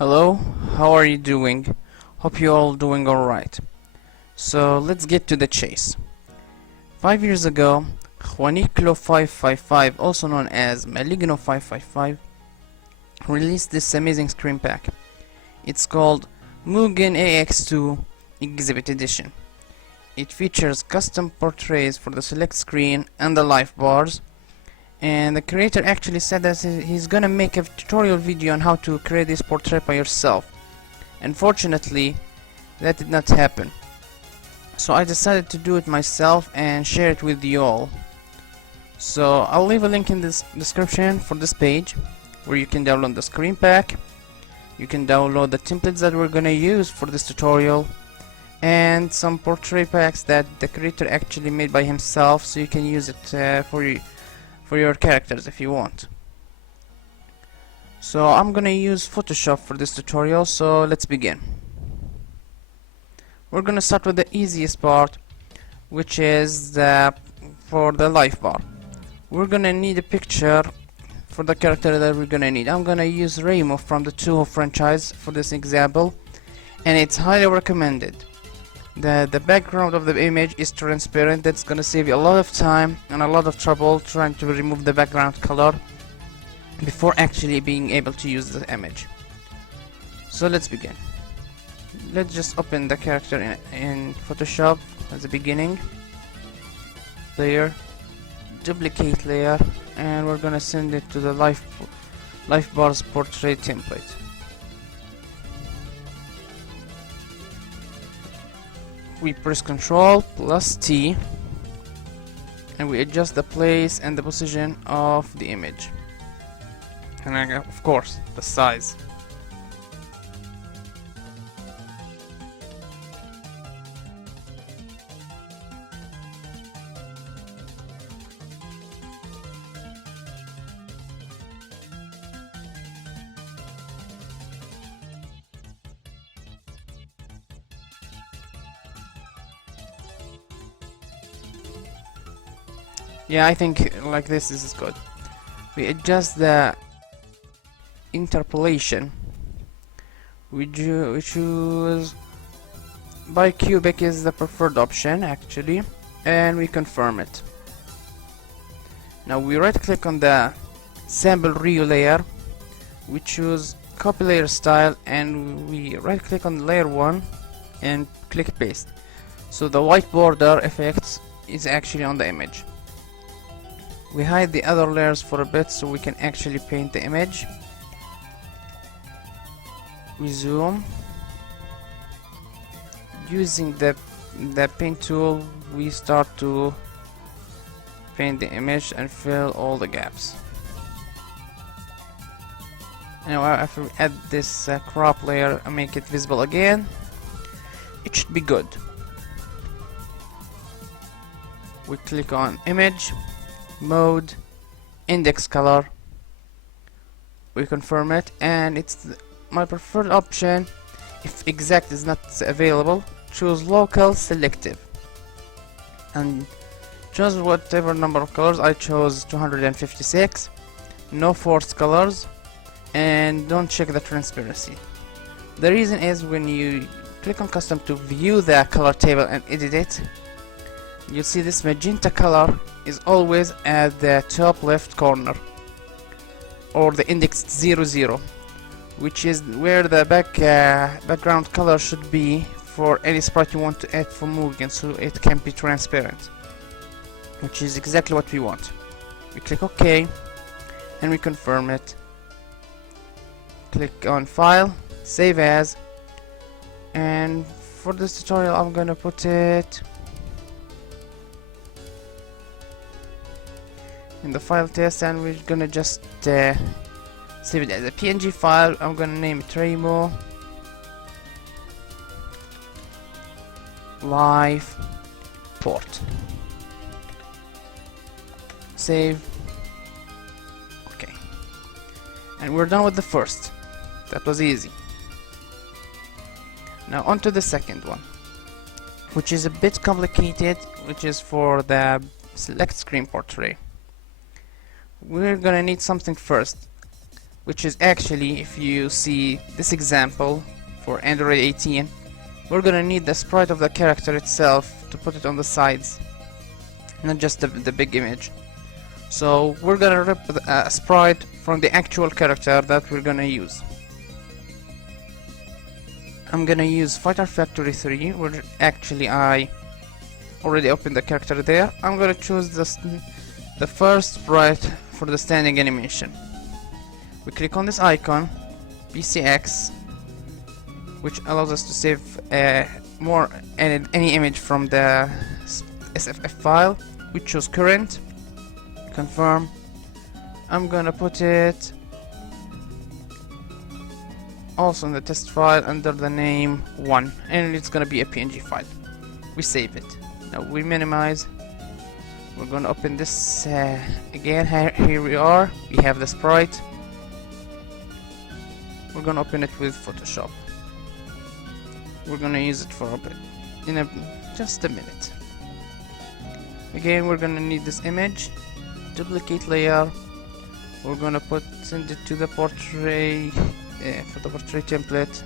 Hello, how are you doing? Hope you're all doing alright. So let's get to the chase. 5 years ago, Juaniclo 555, also known as Maligno 555, released this amazing screen pack. It's called Mugen Ax2 Exhibit Edition. It features custom portraits for the select screen and the life bars, and the creator actually said that he's gonna make a tutorial video on how to create this portrait by yourself. Unfortunately, that did not happen, so I decided to do it myself and share it with you all. So I'll leave a link in this description for this page where you can download the screen pack, you can download the templates that we're gonna use for this tutorial, and some portrait packs that the creator actually made by himself, so you can use it for your characters if you want. So I'm gonna use Photoshop for this tutorial, so let's begin. We're gonna start with the easiest part, which is for the life bar. We're gonna need a picture for the character that we're gonna need. I'm gonna use Remo from the Toho franchise for this example, and it's highly recommended. The background of the image is transparent. That's gonna save you a lot of time and a lot of trouble trying to remove the background color before actually being able to use the image. So let's begin. Let's just open the character in Photoshop as a beginning. Layer, duplicate layer, and we're gonna send it to the life bars portrait template. We press Ctrl plus T and we adjust the place and the position of the image, and of course the size. Yeah, I think like this is good. We adjust the interpolation. We choose bicubic is the preferred option actually, and we confirm it. Now we right click on the sample Rio layer, we choose copy layer style, and we right click on layer 1 and click paste. So the white border effect is actually on the image. We hide the other layers for a bit so we can actually paint the image. We zoom. Using the paint tool, we start to paint the image and fill all the gaps. Now if we add this crop layer and make it visible again, it should be good. We click on image, mode, index color, we confirm it, and it's my preferred option. If exact is not available, choose local selective and choose whatever number of colors. I chose 256, no forced colors, and don't check the transparency. The reason is when you click on custom to view the color table and edit it, you'll see this magenta color is always at the top left corner, or the index 00, which is where the background color should be for any sprite you want to add for Mugen, so it can be transparent, which is exactly what we want. We click OK and we confirm it. Click on File, Save As, and for this tutorial I'm gonna put it in the file test, and we're gonna just save it as a PNG file. I'm gonna name it Remo Live Port. Save. Okay, and we're done with the first. That was easy. Now on to the second one, which is a bit complicated, which is for the select screen portrait. We're gonna need something first. which is actually, if you see this example for Android 18, we're gonna need the sprite of the character itself to put it on the sides, not just the big image. So we're gonna rip a sprite from the actual character that we're gonna use. I'm gonna use Fighter Factory 3, where actually I already opened the character there. I'm gonna choose the first sprite for the standing animation. We click on this icon, PCX, which allows us to save any image from the SFF file. We choose current, confirm. I'm gonna put it also in the test file under the name 1, and it's gonna be a PNG file. We save it. Now we minimize. We're gonna open this again. Here we are. We have the sprite. We're gonna open it with Photoshop. We're gonna use it for a bit, just a minute. Again, we're gonna need this image. Duplicate layer. We're gonna send it to the portrait for the portrait template.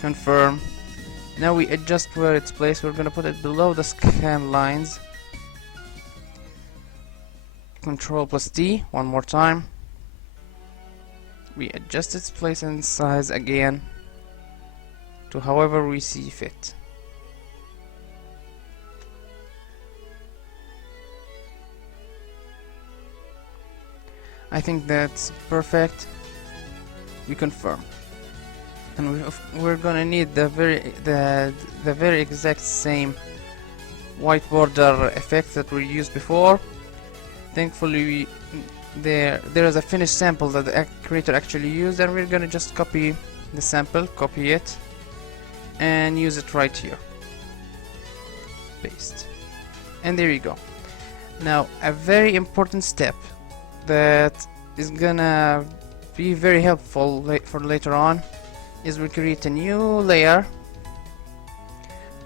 Confirm. Now we adjust where it's placed. We're gonna put it below the scan lines. Control plus T one more time. We adjust its place and size again to however we see fit. I think that's perfect. We confirm, and we're gonna need the very exact same white border effect that we used before. Thankfully, there is a finished sample that the creator actually used, and we're gonna just copy the sample, copy it, and use it right here. Paste, and there you go. Now, a very important step that is gonna be very helpful for later on is we create a new layer,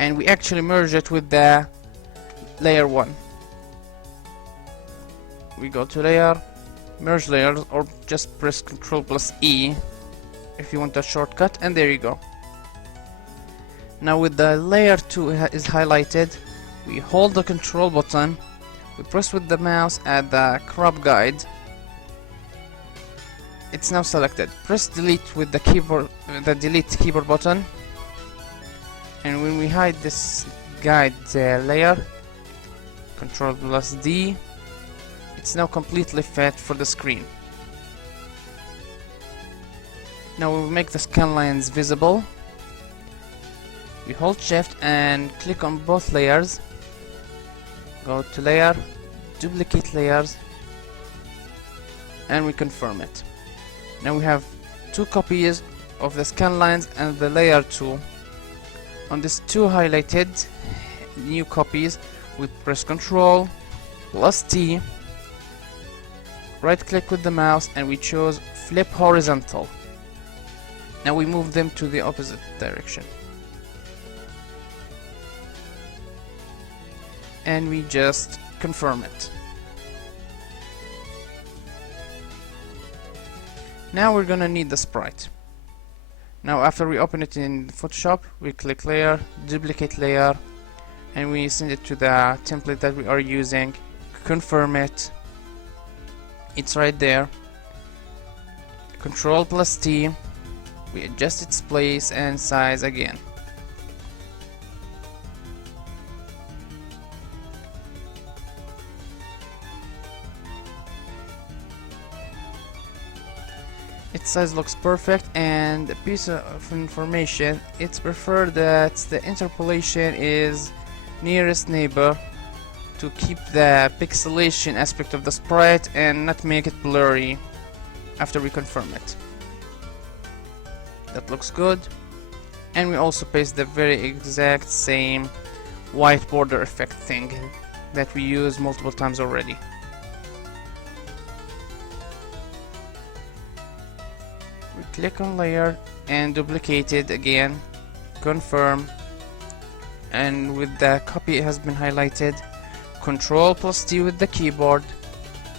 and we actually merge it with the layer 1. We go to layer, merge layers, or just press Ctrl plus E if you want a shortcut, and there you go. Now with the layer 2 is highlighted, we hold the control button, we press with the mouse at the crop guide. It's now selected. Press delete with the keyboard, the delete keyboard button, and when we hide this guide layer, Control plus D, it's now completely fit for the screen. Now we will make the scan lines visible. We hold Shift and click on both layers. Go to layer, duplicate layers, and we confirm it. Now we have 2 copies of the scan lines and the layer 2. On these 2 highlighted new copies, we press Ctrl plus T, right click with the mouse, and we choose flip horizontal. Now we move them to the opposite direction, and we just confirm it. Now we're gonna need the sprite. Now after we open it in Photoshop, we click layer, duplicate layer, and we send it to the template that we are using. Confirm it. It's right there. Control plus T. We adjust its place and size again. Its size looks perfect, and a piece of information, it's preferred that the interpolation is nearest neighbor to keep the pixelation aspect of the sprite and not make it blurry after we confirm it. That looks good, and we also paste the very exact same white border effect thing that we used multiple times already. We click on layer and duplicate it again, confirm, and with the copy it has been highlighted, Control plus T with the keyboard,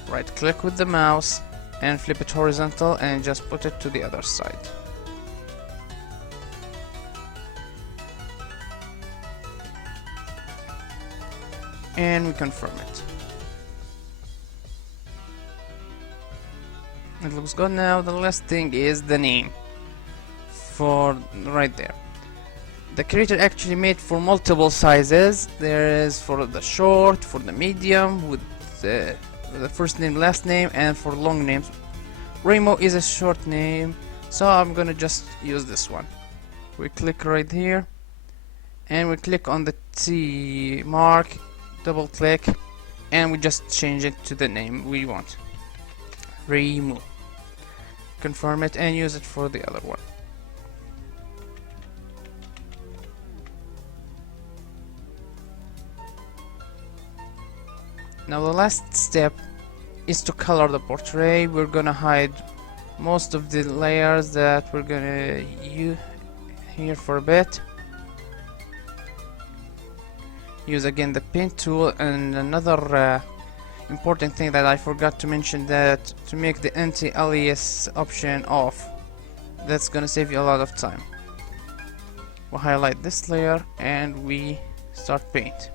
right click with the mouse, and flip it horizontal and just put it to the other side. And we confirm it. It looks good. Now the last thing is the name for right there. The creator actually made for multiple sizes. There is for the short, for the medium with the first name, last name, and for long names. Remo is a short name, so I'm gonna just use this one. We click right here and we click on the T mark, double click, and we just change it to the name we want. Remo. Confirm it and use it for the other one. Now the last step is to color the portrait. We're gonna hide most of the layers that we're gonna use here for a bit. Use again the pen tool, and another important thing that I forgot to mention, that to make the anti-alias option off. That's gonna save you a lot of time. We'll highlight this layer and we start paint.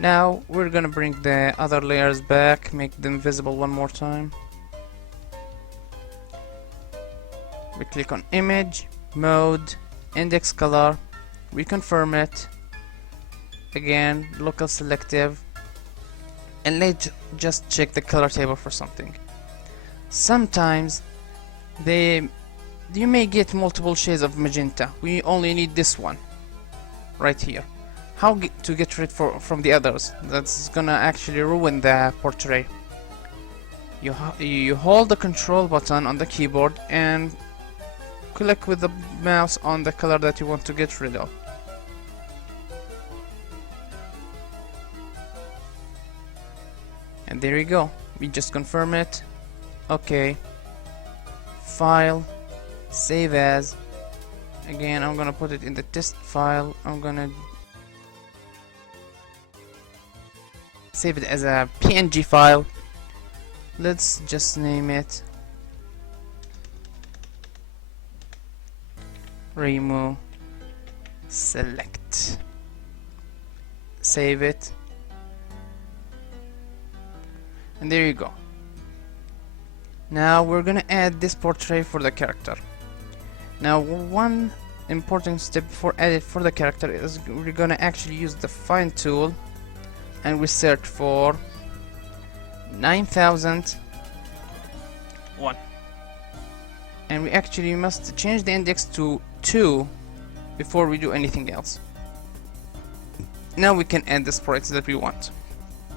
Now we're gonna bring the other layers back, make them visible one more time. We click on image, mode, index color, we confirm it, again local selective, and let's just check the color table for something. Sometimes you may get multiple shades of magenta. We only need this one right here. How to get rid from the others? That's gonna actually ruin the portrait. You hold the control button on the keyboard and click with the mouse on the color that you want to get rid of. And there you go. We just confirm it. Okay. File. Save as. Again, I'm gonna put it in the test file. I'm gonna save it as a PNG file. Let's just name it Remo Select. Save it. And there you go. Now we're gonna add this portrait for the character. Now one important step before edit for the character is we're gonna actually use the find tool and we search for 9001, and we actually must change the index to 2 before we do anything else. Now we can add the sprites that we want.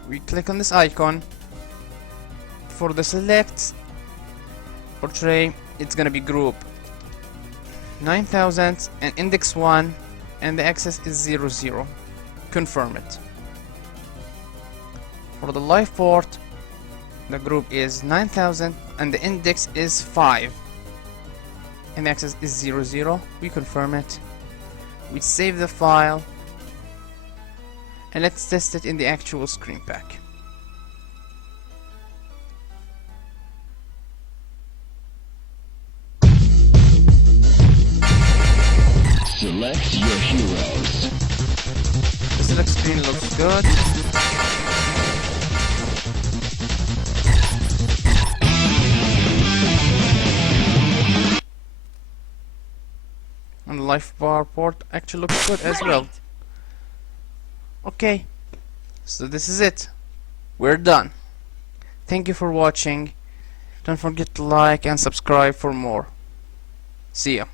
We click on this icon. For the select portrait, it's gonna be group 9000 and index 1, and the axis is 00. Confirm it. For the live port, the group is 9000 and the index is 5 and the axis is 00. We confirm it. We save the file and let's test it in the actual screen pack. Select your heroes. The select screen looks good. And the live bar port actually looks good as well. Okay, so this is it. We're done. Thank you for watching. Don't forget to like and subscribe for more. See ya.